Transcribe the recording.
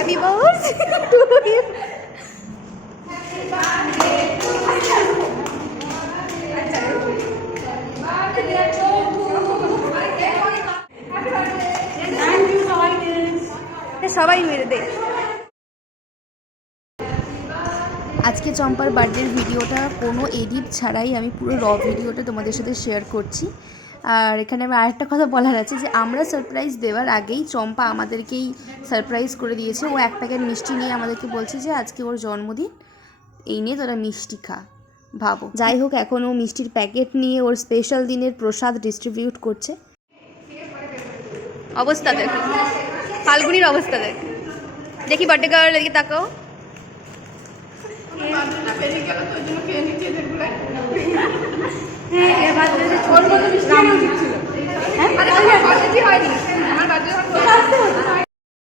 Happy birthday to him. সবাই মেরে দে। আজকে চম্পার বার্থডের ভিডিওটা কোনো এডিট ছাড়াই আমি পুরো র ভিডিওটা তোমাদের সাথে শেয়ার করছি। আর এখানে আমি আরেকটা কথা বলার আছে যে আমরা সারপ্রাইজ দেওয়ার আগেই চম্পা আমাদেরকেই সারপ্রাইজ করে দিয়েছে। ও এক প্যাকেট মিষ্টি নিয়ে আমাদেরকে বলছে যে আজকে ওর জন্মদিন, এই নিয়ে তোরা মিষ্টি খা। ভাবো, যাই হোক, এখন ও মিষ্টির প্যাকেট নিয়ে ওর স্পেশাল দিনের প্রসাদ ডিস্ট্রিবিউট করছে। অবস্থা দেখ, ফাল্গুনির অবস্থা দেখ। দেখি বার্থডে গার্ল, এদিকে তাকাও। হ্যাঁ